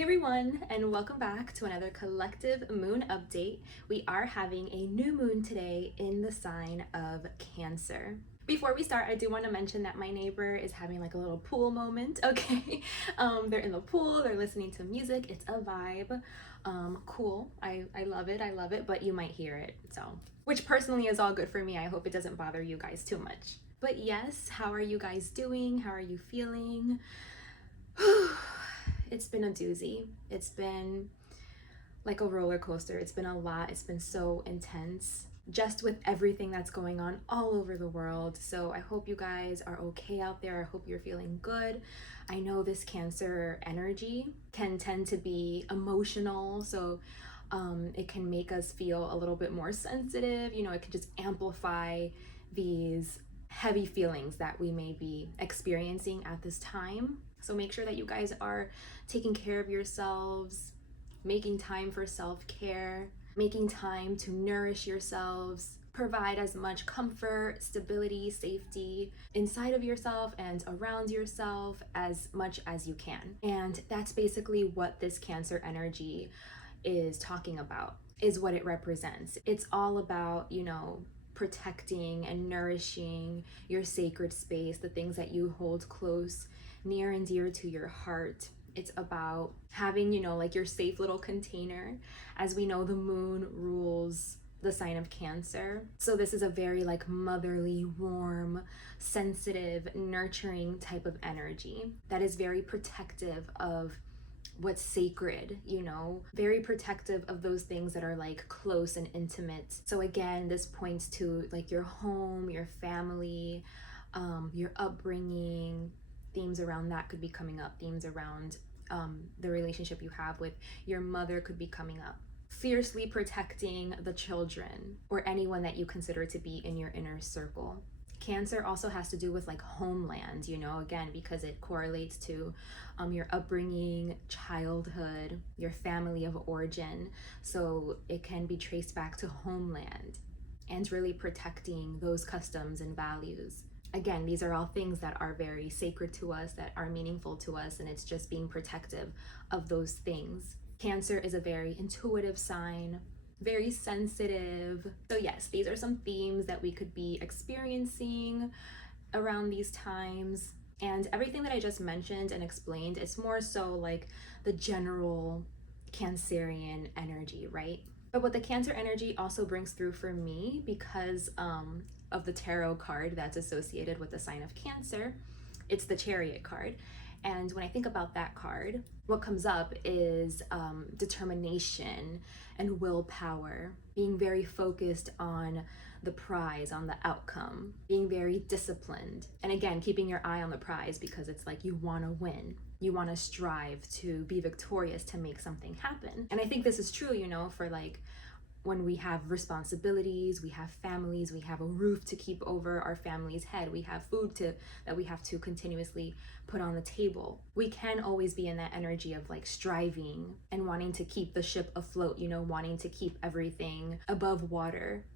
Hey everyone, and welcome back to another collective moon update. We are having a new moon today in the sign of Cancer. Before we start, I do want to mention that my neighbor is having like a little pool moment, okay? They're in the pool, they're listening to music, it's a vibe. Cool, I love it, but you might hear it, so. Which personally is all good for me. I hope it doesn't bother you guys too much. But yes, how are you guys doing? How are you feeling? It's been a doozy. It's been like a roller coaster. It's been a lot. It's been so intense, just with everything that's going on all over the world. So I hope you guys are okay out there. I hope you're feeling good. I know this Cancer energy can tend to be emotional, so it can make us feel a little bit more sensitive. You know, it can just amplify these heavy feelings that we may be experiencing at this time. So make sure that you guys are taking care of yourselves, making time for self-care, making time to nourish yourselves, provide as much comfort, stability, safety inside of yourself and around yourself as much as you can. And that's basically what this Cancer energy is talking about, is what it represents. It's all about, you know, protecting and nourishing your sacred space, the things that you hold close, near and dear to your heart. It's about having, you know, like your safe little container. As we know, the moon rules the sign of Cancer. So this is a very like motherly, warm, sensitive, nurturing type of energy that is very protective of what's sacred, you know, very protective of those things that are like close and intimate. So again, this points to like your home, your family, your upbringing. Themes around that could be coming up. Themes around the relationship you have with your mother could be coming up. Fiercely protecting the children or anyone that you consider to be in your inner circle. Cancer also has to do with like homeland, you know, again, because it correlates to your upbringing, childhood, your family of origin. So it can be traced back to homeland and really protecting those customs and values. Again, these are all things that are very sacred to us, that are meaningful to us, and it's just being protective of those things. Cancer is a very intuitive sign, very sensitive. So yes, these are some themes that we could be experiencing around these times. And everything that I just mentioned and explained is more so like the general Cancerian energy, right? But what the Cancer energy also brings through for me, because of the tarot card that's associated with the sign of Cancer, it's the Chariot card. And when I think about that card, what comes up is determination and willpower, being very focused on the prize, on the outcome, being very disciplined. And again, keeping your eye on the prize, because it's like you want to win. You want to strive to be victorious, to make something happen. And I think this is true, you know, for like when we have responsibilities, we have families, we have a roof to keep over our family's head, we have food that we have to continuously put on the table. We can always be in that energy of like striving and wanting to keep the ship afloat, you know, wanting to keep everything above water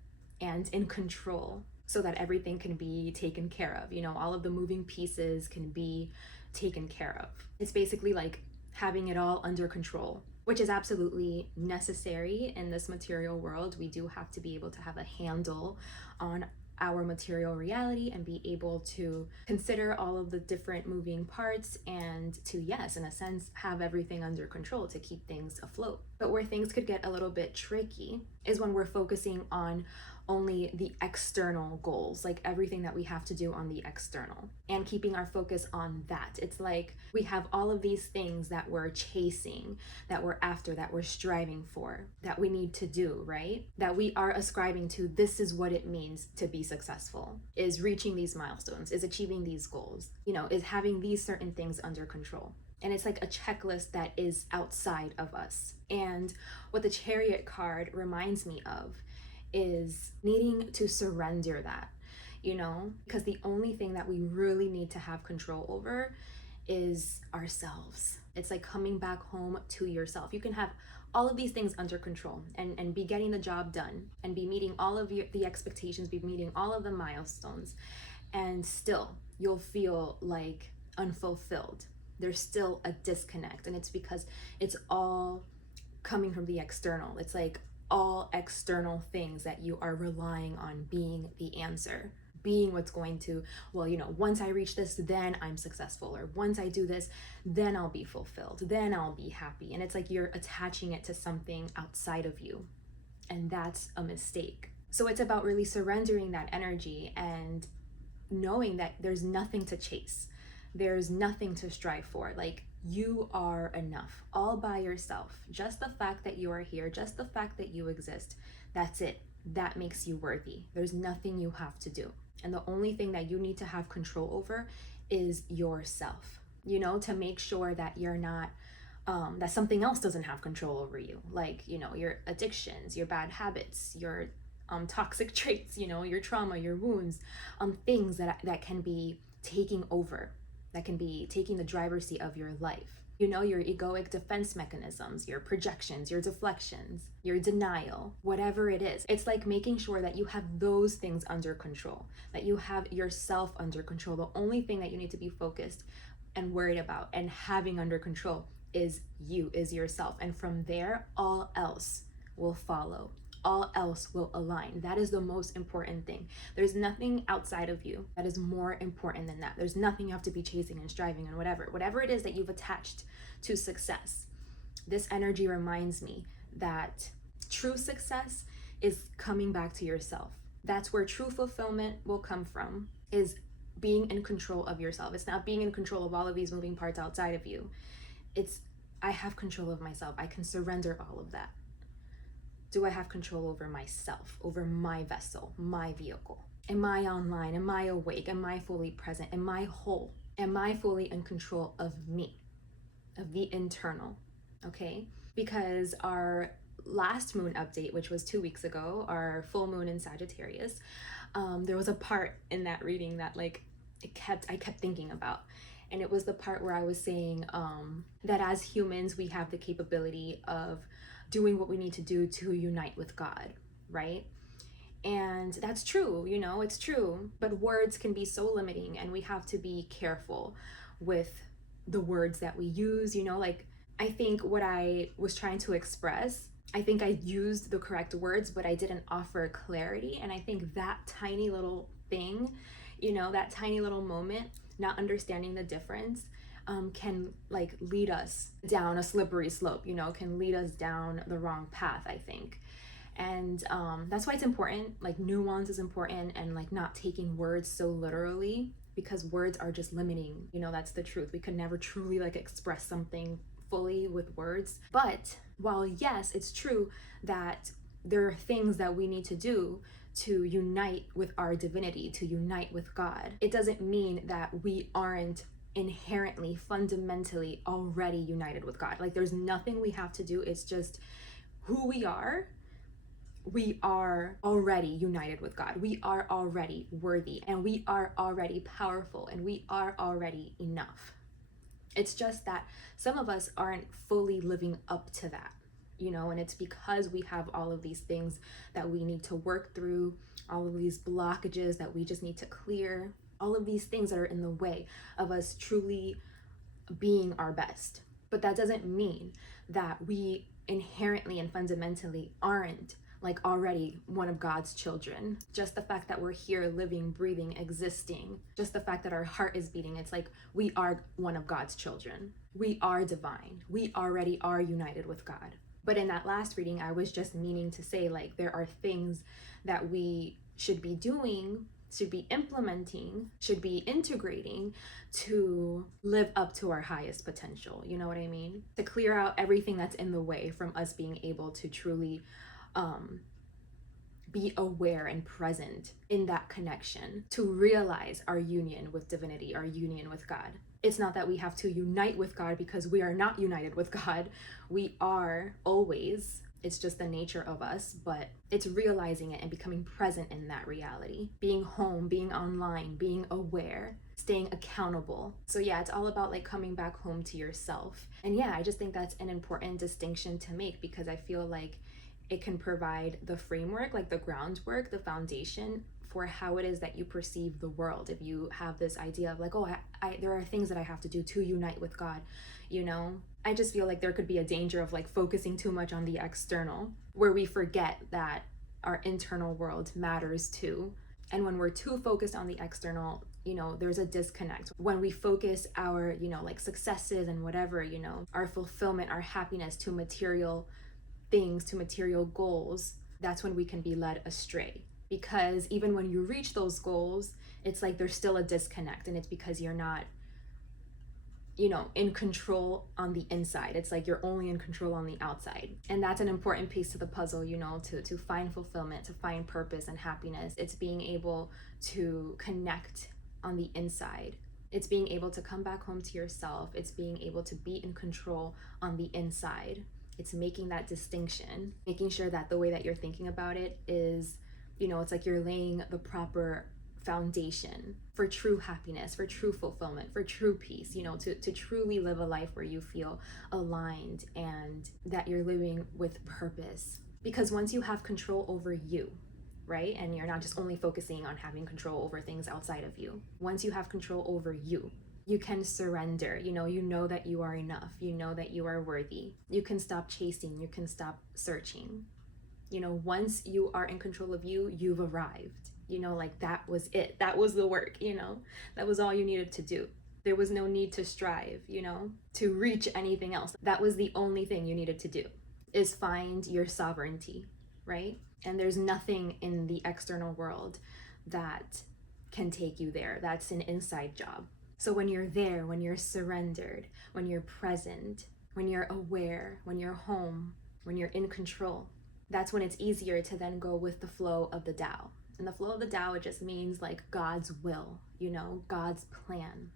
and in control so that everything can be taken care of. You know, all of the moving pieces can be taken care of. It's basically like having it all under control, which is absolutely necessary in this material world. We do have to be able to have a handle on our material reality and be able to consider all of the different moving parts and to, yes, in a sense, have everything under control to keep things afloat. But where things could get a little bit tricky is when we're focusing on only the external goals, like everything that we have to do on the external, and keeping our focus on that. It's like we have all of these things that we're chasing, that we're after, that we're striving for, that we need to do, right? That we are ascribing to, this is what it means to be successful, is reaching these milestones, is achieving these goals, you know, is having these certain things under control. And it's like a checklist that is outside of us. And what the Chariot card reminds me of is needing to surrender that, you know, because the only thing that we really need to have control over is ourselves. It's like coming back home to yourself. You can have all of these things under control and be getting the job done and be meeting all of the expectations, be meeting all of the milestones, and still you'll feel like unfulfilled. There's still a disconnect, and it's because it's all coming from the external. It's like all external things that you are relying on being the answer, being what's going to, well, once I reach this, then I'm successful, or once I do this, then I'll be fulfilled, then I'll be happy. And it's like you're attaching it to something outside of you, and that's a mistake. So it's about really surrendering that energy and knowing that there's nothing to chase, there's nothing to strive for. Like, you are enough all by yourself. Just the fact that you are here, just the fact that you exist, that's it. That makes you worthy. There's nothing you have to do. And the only thing that you need to have control over is yourself, to make sure that you're not, that something else doesn't have control over you. Like, your addictions, your bad habits, your toxic traits, your trauma, your wounds, things that can be taking over, that can be taking the driver's seat of your life. Your egoic defense mechanisms, your projections, your deflections, your denial, whatever it is. It's like making sure that you have those things under control, that you have yourself under control. The only thing that you need to be focused and worried about and having under control is you, is yourself. And from there, all else will follow. All else will align. That is the most important thing. There's nothing outside of you that is more important than that. There's nothing you have to be chasing and striving and whatever it is that you've attached to success. This energy reminds me that true success is coming back to yourself. That's where true fulfillment will come from, is being in control of yourself. It's not being in control of all of these moving parts outside of you. It's, I have control of myself. I can surrender all of that. Do I have control over myself, over my vessel, my vehicle? Am I online? Am I awake? Am I fully present? Am I whole? Am I fully in control of me, of the internal? Okay? Because our last moon update, which was 2 weeks ago, our full moon in Sagittarius, there was a part in that reading that I kept thinking about. And it was the part where I was saying that as humans, we have the capability of doing what we need to do to unite with God, right? And that's true, it's true. But words can be so limiting, and we have to be careful with the words that we use, I think what I was trying to express, I think I used the correct words, but I didn't offer clarity. And I think that tiny little thing, that tiny little moment, not understanding the difference, can lead us down a slippery slope, can lead us down the wrong path, I think. And that's why it's important, nuance is important, and not taking words so literally, because words are just limiting, that's the truth. We could never truly express something fully with words. But while yes, it's true that there are things that we need to do to unite with our divinity, to unite with God, it doesn't mean that we aren't inherently, fundamentally already united with God. There's nothing we have to do. It's just who we are. We are already united with God. We are already worthy, and we are already powerful, and we are already enough. It's just that some of us aren't fully living up to that, and it's because we have all of these things that we need to work through, all of these blockages that we just need to clear, all of these things that are in the way of us truly being our best. But that doesn't mean that we inherently and fundamentally aren't already one of God's children. Just the fact that we're here living, breathing, existing, just the fact that our heart is beating, it's we are one of God's children. We are divine. We already are united with God. But in that last reading, I was just meaning to say there are things that we should be doing, should be implementing, should be integrating to live up to our highest potential. You know what I mean? To clear out everything that's in the way from us being able to truly be aware and present in that connection, to realize our union with divinity, our union with God. It's not that we have to unite with God because we are not united with God. We are always. It's just the nature of us, but it's realizing it and becoming present in that reality. Being home, being online, being aware, staying accountable. So yeah, it's all about coming back home to yourself. And yeah, I just think that's an important distinction to make, because I feel it can provide the framework, the groundwork, the foundation for how it is that you perceive the world. If you have this idea of like, oh, there are things that I have to do to unite with God, you know, I just feel like there could be a danger of like focusing too much on the external, where we forget that our internal world matters too. And when we're too focused on the external, you know, there's a disconnect. When we focus our, you know, like successes and whatever, you know, our fulfillment, our happiness to material things, to material goals, that's when we can be led astray. Because even when you reach those goals, it's like there's still a disconnect, and it's because you're not, you know, in control on the inside. It's like you're only in control on the outside. And that's an important piece to the puzzle, you know, to find fulfillment, to find purpose and happiness. It's being able to connect on the inside. It's being able to come back home to yourself. It's being able to be in control on the inside. It's making that distinction, making sure that the way that you're thinking about it is, you know, it's like you're laying the proper foundation for true happiness, for true fulfillment, for true peace, you know, to truly live a life where you feel aligned and that you're living with purpose. Because once you have control over you, right, and you're not just only focusing on having control over things outside of you, once you have control over you, you can surrender. You know that you are enough. You know that you are worthy. You can stop chasing. You can stop searching. You know, once you are in control of you, you've arrived. You know, like that was it. That was the work, you know, that was all you needed to do. There was no need to strive, you know, to reach anything else. That was the only thing you needed to do, is find your sovereignty, right? And there's nothing in the external world that can take you there. That's an inside job. So when you're there, when you're surrendered, when you're present, when you're aware, when you're home, when you're in control, that's when it's easier to then go with the flow of the Tao. And the flow of the Tao, it just means like God's will, you know, God's plan.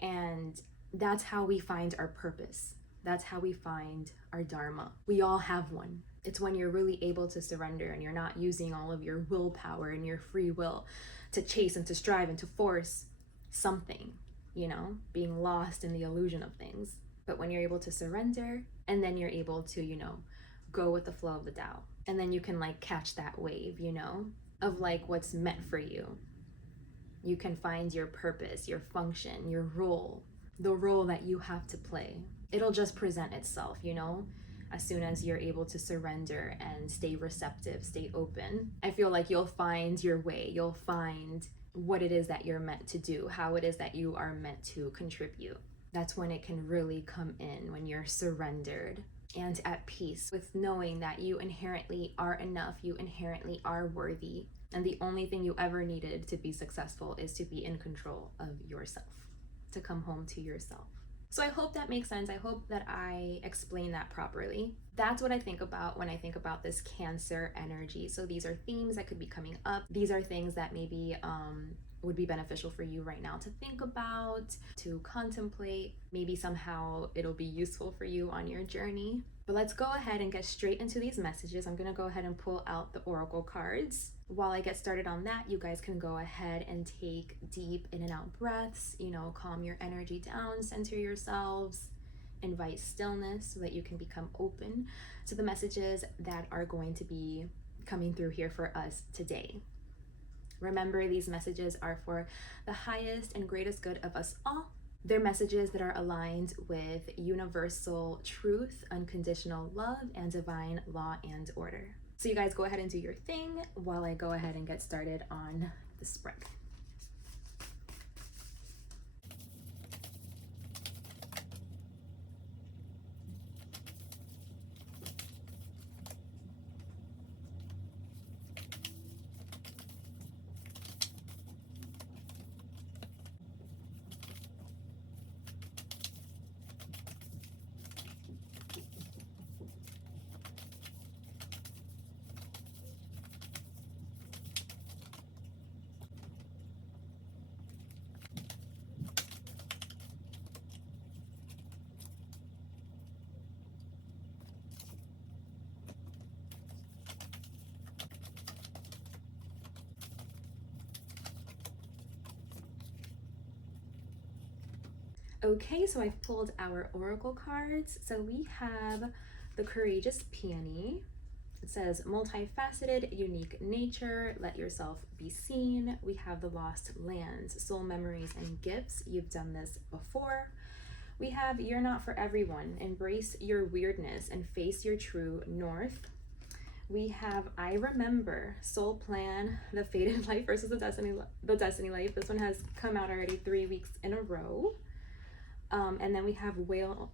And that's how we find our purpose. That's how we find our Dharma. We all have one. It's when you're really able to surrender and you're not using all of your willpower and your free will to chase and to strive and to force something, you know, being lost in the illusion of things. But when you're able to surrender, and then you're able to, you know, go with the flow of the Tao. And then you can like catch that wave, you know, of like what's meant for you. You can find your purpose, your function, your role, the role that you have to play. It'll just present itself, you know, as soon as you're able to surrender and stay receptive, stay open. I feel like you'll find your way. You'll find what it is that you're meant to do, how it is that you are meant to contribute. That's when it can really come in, when you're surrendered and at peace with knowing that you inherently are enough, you inherently are worthy, and the only thing you ever needed to be successful is to be in control of yourself, to come home to yourself. So I hope that makes sense. I hope that I explained that properly. That's what I think about when I think about this Cancer energy. So these are themes that could be coming up. These are things that maybe would be beneficial for you right now to think about, to contemplate. Maybe somehow it'll be useful for you on your journey. But let's go ahead and get straight into these messages. I'm going to go ahead and pull out the oracle cards. While I get started on that, you guys can go ahead and take deep in and out breaths, you know, calm your energy down, center yourselves, invite stillness so that you can become open to the messages that are going to be coming through here for us today. Remember, these messages are for the highest and greatest good of us all. They're messages that are aligned with universal truth, unconditional love, and divine law and order. So you guys go ahead and do your thing while I go ahead and get started on the spread. Okay, so I've pulled our oracle cards. So we have the Courageous Peony, It says multifaceted, unique nature, let yourself be seen. We have the lost lands, soul memories and gifts. You've done this before. We have you're not for everyone. Embrace your weirdness and face your true north. We have I remember, soul plan, the fated life versus the destiny life. This one has come out already 3 weeks in a row. And then we have whale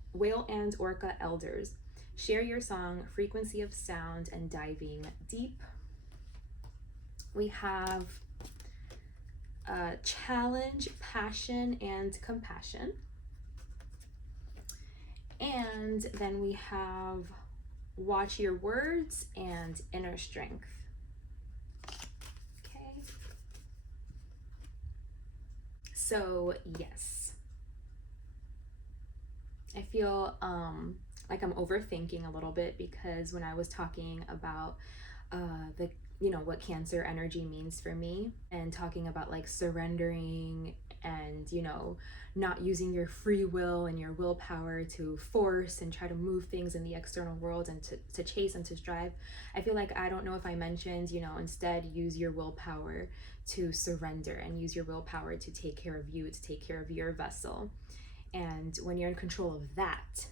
and orca elders. Share your song, frequency of sound, and diving deep. We have challenge, passion, and compassion. And then we have watch your words and inner strength. Okay. So yes, I feel like I'm overthinking a little bit, because when I was talking about the what Cancer energy means for me, and talking about like surrendering and not using your free will and your willpower to force and try to move things in the external world and to chase and to strive, I feel like I don't know if I mentioned instead use your willpower to surrender and use your willpower to take care of you, to take care of your vessel. And when you're in control of that,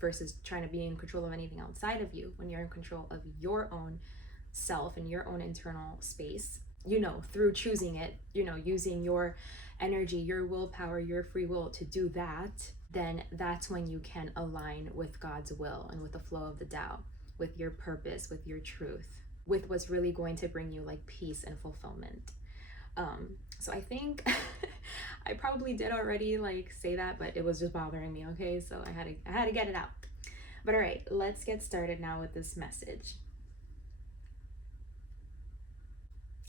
versus trying to be in control of anything outside of you, when you're in control of your own self and your own internal space, through choosing it, using your energy, your willpower, your free will to do that, then that's when you can align with God's will and with the flow of the Tao, with your purpose, with your truth, with what's really going to bring you like peace and fulfillment. So I think I probably did already like say that, but it was just bothering me, okay? So I had to get it out. But all right, let's get started now with this message.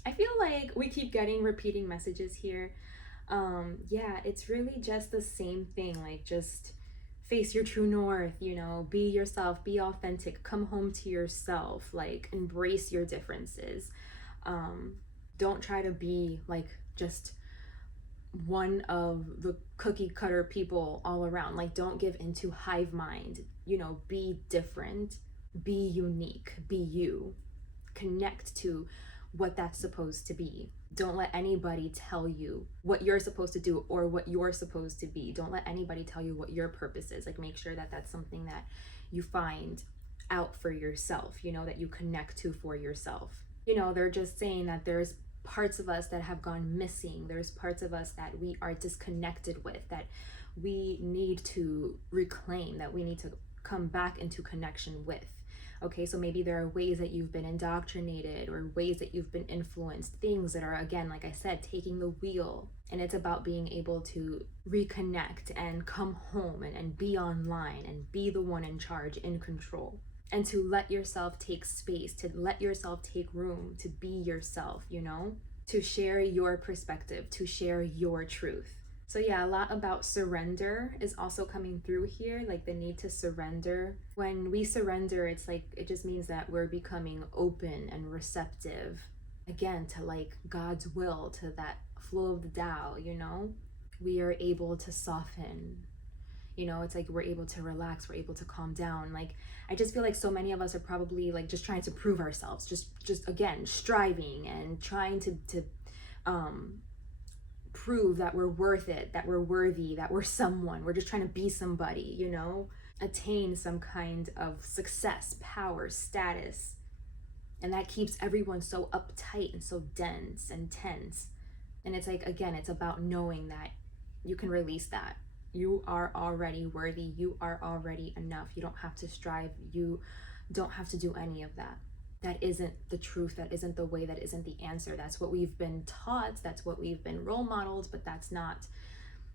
I feel like we keep getting repeating messages here. Yeah, it's really just the same thing, like just face your true north, be yourself, be authentic, come home to yourself, like embrace your differences. Don't try to be like just one of the cookie cutter people all around. Like, don't give into hive mind, be different, be unique, be you, connect to what that's supposed to be. Don't let anybody tell you what you're supposed to do or what you're supposed to be. Don't let anybody tell you what your purpose is. Like, make sure that that's something that you find out for yourself, that you connect to for yourself. They're just saying that there's parts of us that have gone missing. There's parts of us that we are disconnected with, that we need to reclaim, that we need to come back into connection with. Okay, so maybe there are ways that you've been indoctrinated or ways that you've been influenced, things that are, again, like I said, taking the wheel. And it's about being able to reconnect and come home and be online and be the one in charge, in control. And to let yourself take space, to let yourself take room, to be yourself, to share your perspective, to share your truth. So yeah, a lot about surrender is also coming through here, like the need to surrender. When we surrender, it's like, it just means that we're becoming open and receptive, again, to like God's will, to that flow of the Tao, we are able to soften. It's like we're able to relax, we're able to calm down. Like, I just feel like so many of us are probably like just trying to prove ourselves, just again, striving and trying to prove that we're worth it, that we're worthy, that we're someone. We're just trying to be somebody, attain some kind of success, power, status. And that keeps everyone so uptight and so dense and tense. And it's like, again, it's about knowing that you can release that. You are already worthy. You are already enough. You don't have to strive. You don't have to do any of that. That isn't the truth. That isn't the way. That isn't the answer. That's what we've been taught. That's what we've been role modeled, but that's not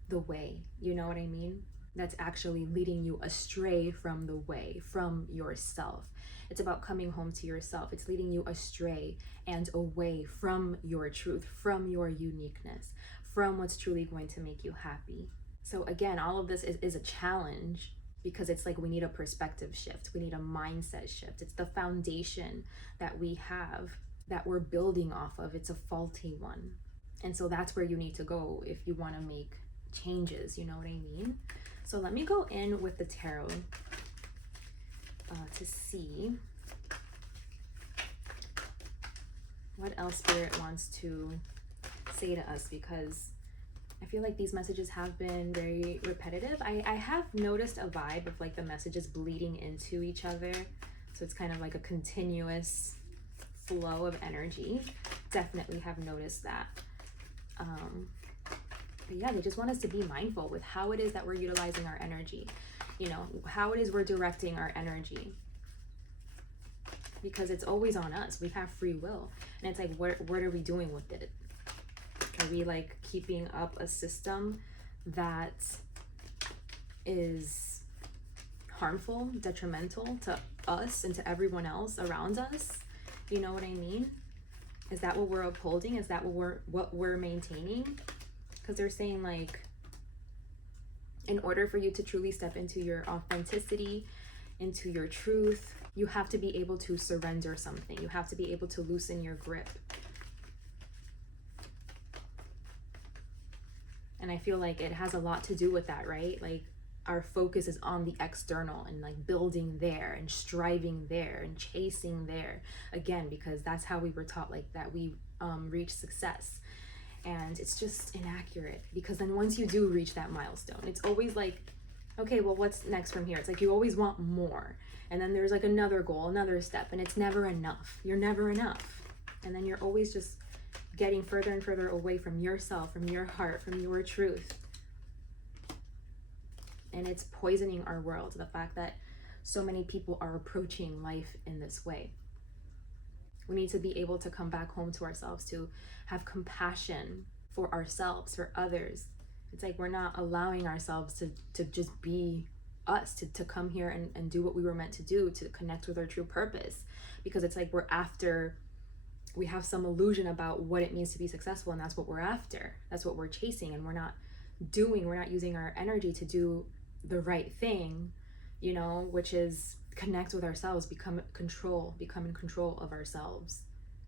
the way. You know what I mean? That's actually leading you astray from the way, from yourself. It's about coming home to yourself. It's leading you astray and away from your truth, from your uniqueness, from what's truly going to make you happy. So again, all of this is a challenge, because it's like we need a perspective shift. We need a mindset shift. It's the foundation that we have that we're building off of. It's a faulty one. And so that's where you need to go if you want to make changes, you know what I mean? So let me go in with the tarot to see What else Spirit wants to say to us? Because I feel like these messages have been very repetitive. I have noticed a vibe of like the messages bleeding into each other. So it's kind of like a continuous flow of energy. Definitely have noticed that. But yeah, they just want us to be mindful with how it is that we're utilizing our energy. You know, how it is we're directing our energy. Because it's always on us. We have free will. And it's like, what are we doing with it? Are we like keeping up a system that is harmful, detrimental to us and to everyone else around us? You know what I mean? Is that what we're upholding? Is that what we're maintaining? Because they're saying like, in order for you to truly step into your authenticity, into your truth, you have to be able to surrender something. You have to be able to loosen your grip. And I feel like it has a lot to do with that, right? Like our focus is on the external and like building there and striving there and chasing there. Again, because that's how we were taught, like that we reach success. And it's just inaccurate, because then once you do reach that milestone, it's always like, okay, well, what's next from here? It's like you always want more. And then there's like another goal, another step, and it's never enough. You're never enough. And then you're always just getting further and further away from yourself, from your heart, from your truth. And it's poisoning our world, the fact that so many people are approaching life in this way. We need to be able to come back home to ourselves, to have compassion for ourselves, for others. It's like we're not allowing ourselves to just be us, to come here and do what we were meant to do, to connect with our true purpose. Because it's like we have some illusion about what it means to be successful, and that's what we're after. That's what we're chasing, and we're not using our energy to do the right thing, you know, which is connect with ourselves, become in control of ourselves,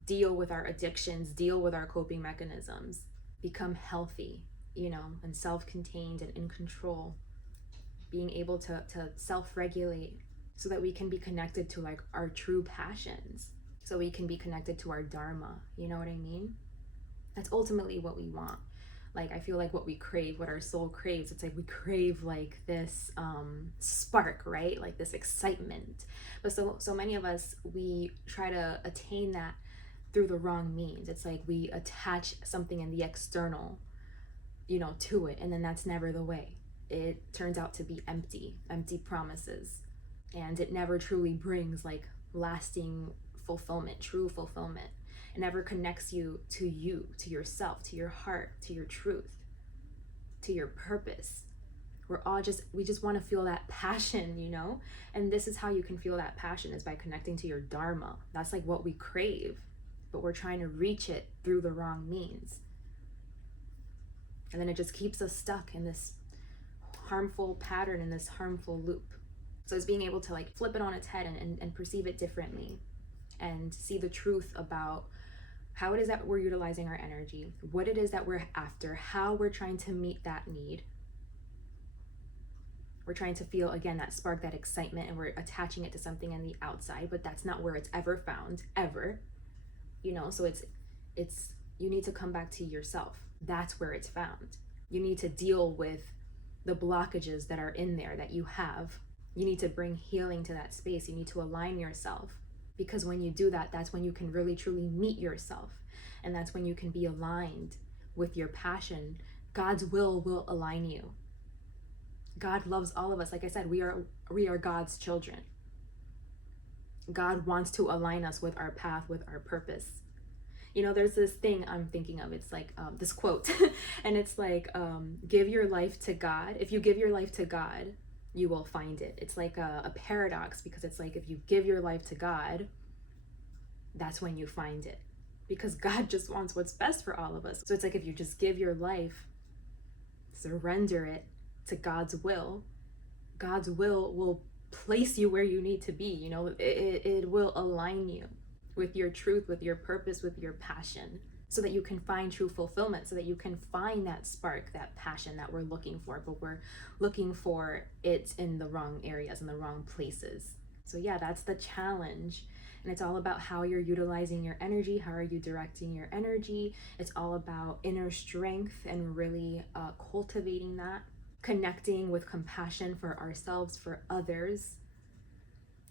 deal with our addictions, deal with our coping mechanisms, become healthy, you know, and self-contained and in control, being able to self-regulate so that we can be connected to like our true passions, so we can be connected to our dharma. You know what I mean? That's ultimately what we want. Like, I feel like what we crave, what our soul craves, it's like we crave like this spark, right? Like this excitement. But so many of us, we try to attain that through the wrong means. It's like we attach something in the external, you know, to it, and then that's never the way. It turns out to be empty promises, and it never truly brings like lasting fulfillment, true fulfillment. It never connects you, to yourself, to your heart, to your truth, to your purpose. We just want to feel that passion, you know? And this is how you can feel that passion, is by connecting to your dharma. That's like what we crave, but we're trying to reach it through the wrong means. And then it just keeps us stuck in this harmful pattern, in this harmful loop. So it's being able to like flip it on its head and perceive it differently, and see the truth about how it is that we're utilizing our energy, what it is that we're after, how we're trying to meet that need. We're trying to feel, again, that spark, that excitement, and we're attaching it to something in the outside, but that's not where it's ever found, ever. You know, so it's you need to come back to yourself. That's where it's found. You need to deal with the blockages that are in there that you have. You need to bring healing to that space. You need to align yourself. Because when you do that, that's when you can really truly meet yourself. And that's when you can be aligned with your passion. God's will align you. God loves all of us. Like I said, we are God's children. God wants to align us with our path, with our purpose. You know, there's this thing I'm thinking of. It's like this quote, and it's like, give your life to God. If you give your life to God, you will find it. It's like a paradox, because it's like, if you give your life to God, that's when you find it, because God just wants what's best for all of us. So it's like, if you just give your life, surrender it to God's will will place you where you need to be. You know, it will align you with your truth, with your purpose, with your passion, so that you can find true fulfillment, so that you can find that spark, that passion that we're looking for, but we're looking for it in the wrong areas, in the wrong places. So yeah, that's the challenge. And it's all about how you're utilizing your energy. How are you directing your energy? It's all about inner strength and really cultivating that, connecting with compassion for ourselves, for others,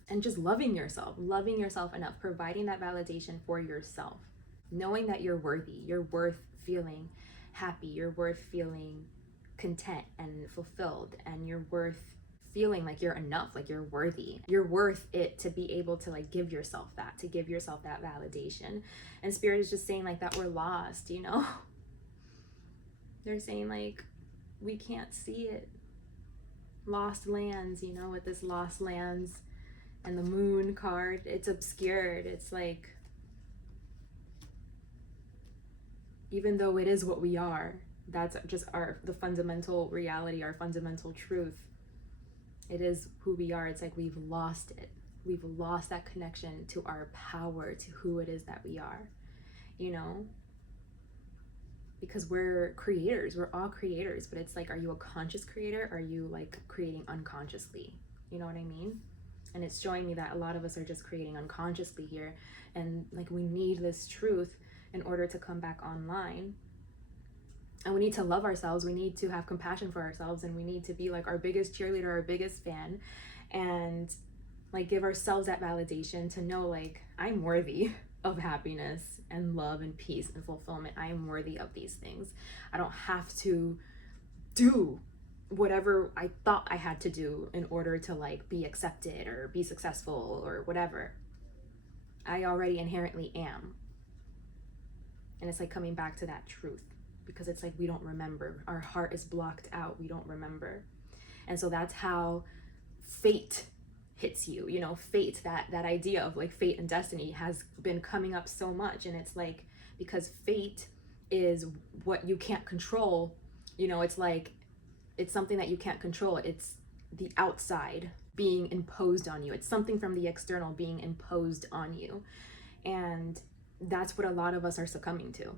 and just loving yourself enough, providing that validation for yourself, knowing that you're worthy, you're worth feeling happy, you're worth feeling content and fulfilled, and you're worth feeling like you're enough, like you're worthy. You're worth it to be able to like give yourself that, to give yourself that validation. And Spirit is just saying like that we're lost, you know? They're saying like we can't see it. Lost lands, you know, with this lost lands and the moon card, it's obscured. It's like, even though it is what we are, that's just the fundamental reality, our fundamental truth. It is who we are. It's like we've lost it. We've lost that connection to our power, to who it is that we are, you know? Because we're creators, we're all creators, but it's like, are you a conscious creator? Or are you like creating unconsciously? You know what I mean? And it's showing me that a lot of us are just creating unconsciously here. And like, we need this truth in order to come back online. And we need to love ourselves. We need to have compassion for ourselves. And we need to be like our biggest cheerleader, our biggest fan. And like give ourselves that validation to know like, I'm worthy of happiness and love and peace and fulfillment. I am worthy of these things. I don't have to do whatever I thought I had to do in order to like be accepted or be successful or whatever. I already inherently am. And it's like coming back to that truth, because it's like we don't remember. Our heart is blocked out. We don't remember. And so that's how fate hits you, you know, fate, that idea of like fate and destiny has been coming up so much. And it's like, because fate is what you can't control, you know, it's like, it's something that you can't control. It's the outside being imposed on you. It's something from the external being imposed on you. And that's what a lot of us are succumbing to,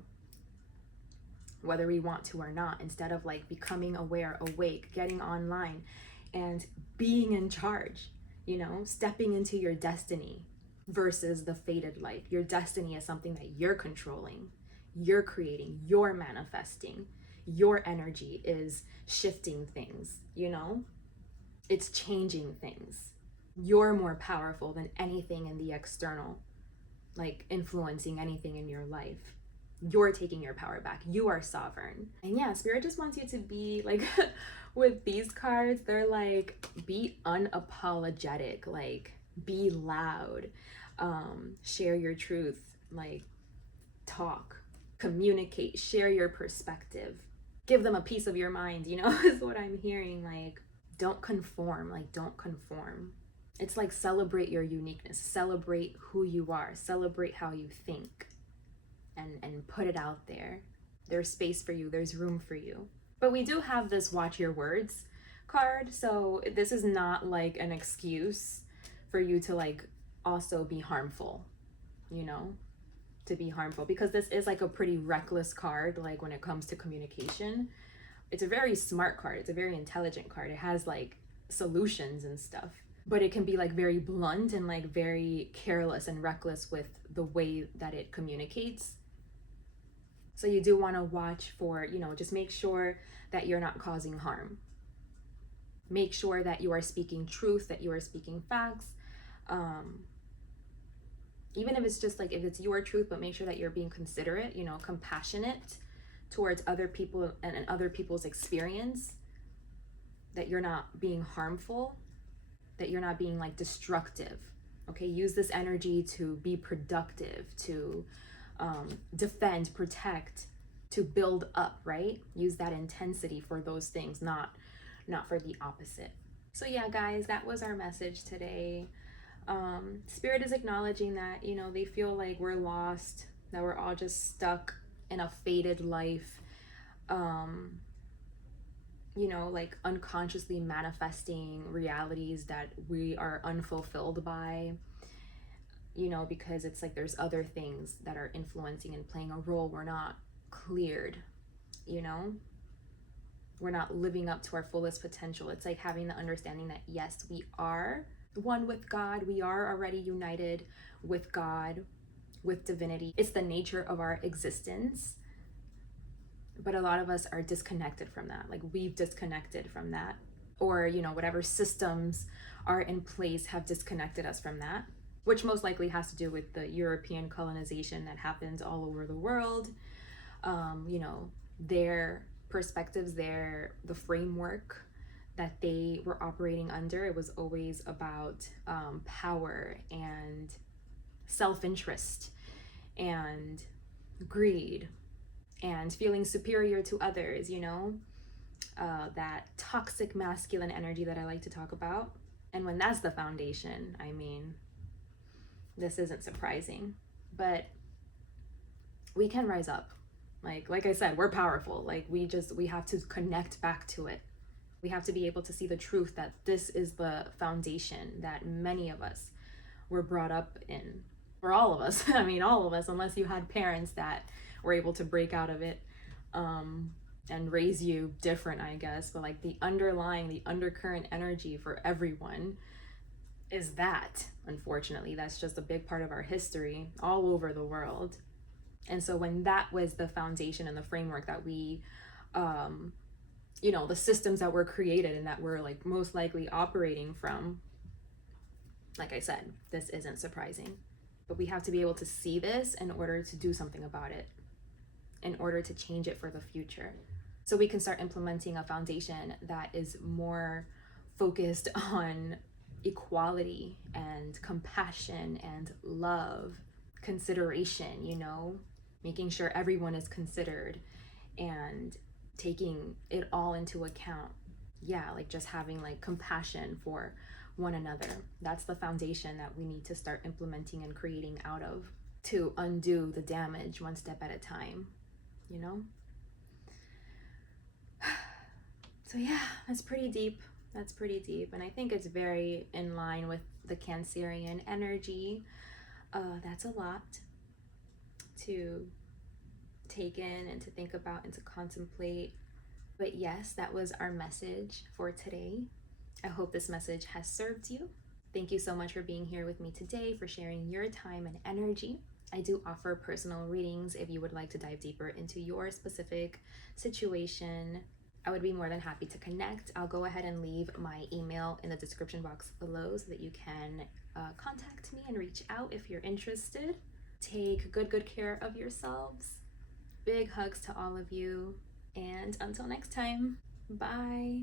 whether we want to or not. Instead of like becoming aware, awake, getting online and being in charge, you know, stepping into your destiny versus the fated life. Your destiny is something that you're controlling, you're creating, you're manifesting. Your energy is shifting things, you know, it's changing things. You're more powerful than anything in the external, like influencing anything in your life. You're taking your power back. You are sovereign. And yeah, Spirit just wants you to be like, with these cards, they're like, be unapologetic, like be loud, share your truth, like talk, communicate, share your perspective, give them a piece of your mind, you know, is what I'm hearing. Like, don't conform, like don't conform. It's like celebrate your uniqueness, celebrate who you are, celebrate how you think, and put it out there. There's space for you, there's room for you. But we do have this watch your words card, so this is not like an excuse for you to like also be harmful, you know, to be harmful, because this is like a pretty reckless card. Like when it comes to communication, it's a very smart card, it's a very intelligent card, it has like solutions and stuff, but it can be like very blunt and like very careless and reckless with the way that it communicates. So you do want to watch for, you know, just make sure that you're not causing harm. Make sure that you are speaking truth, that you are speaking facts. Even if it's just like, if it's your truth, but make sure that you're being considerate, you know, compassionate towards other people and other people's experience, that you're not being harmful, that you're not being like destructive. Okay, use this energy to be productive, to defend, protect, to build up, right? Use that intensity for those things, not for the opposite. So yeah, guys, that was our message today. Spirit is acknowledging that, you know, they feel like we're lost, that we're all just stuck in a fated life, you know, like unconsciously manifesting realities that we are unfulfilled by, you know, because it's like there's other things that are influencing and playing a role. We're not cleared, you know, we're not living up to our fullest potential. It's like having the understanding that yes, we are one with God. We are already united with God, with divinity. It's the nature of our existence. But a lot of us are disconnected from that. Like, we've disconnected from that. Or, you know, whatever systems are in place have disconnected us from that, which most likely has to do with the European colonization that happened all over the world. You know, their perspectives, the framework that they were operating under, it was always about power and self-interest and greed and feeling superior to others, you know, that toxic masculine energy that I like to talk about. And when that's the foundation, I mean, this isn't surprising, but we can rise up. Like I said, we're powerful. Like, we have to connect back to it. We have to be able to see the truth that this is the foundation that many of us were brought up in. For all of us, I mean, all of us, unless you had parents that were able to break out of it and raise you different, I guess. But like, the undercurrent energy for everyone is that, unfortunately, that's just a big part of our history all over the world. And so when that was the foundation and the framework that we, you know, the systems that were created and that we're like most likely operating from, like I said, this isn't surprising. But we have to be able to see this in order to do something about it, in order to change it for the future. So we can start implementing a foundation that is more focused on equality and compassion and love, consideration, you know, making sure everyone is considered and taking it all into account. Yeah, like just having like compassion for one another. That's the foundation that we need to start implementing and creating out of to undo the damage one step at a time, you know? So yeah, that's pretty deep. That's pretty deep. And I think it's very in line with the Cancerian energy. That's a lot to take in and to think about and to contemplate. But yes, that was our message for today. I hope this message has served you. Thank you so much for being here with me today, for sharing your time and energy. I do offer personal readings if you would like to dive deeper into your specific situation. I would be more than happy to connect. I'll go ahead and leave my email in the description box below so that you can contact me and reach out if you're interested. Take good care of yourselves. Big hugs to all of you. And until next time, bye.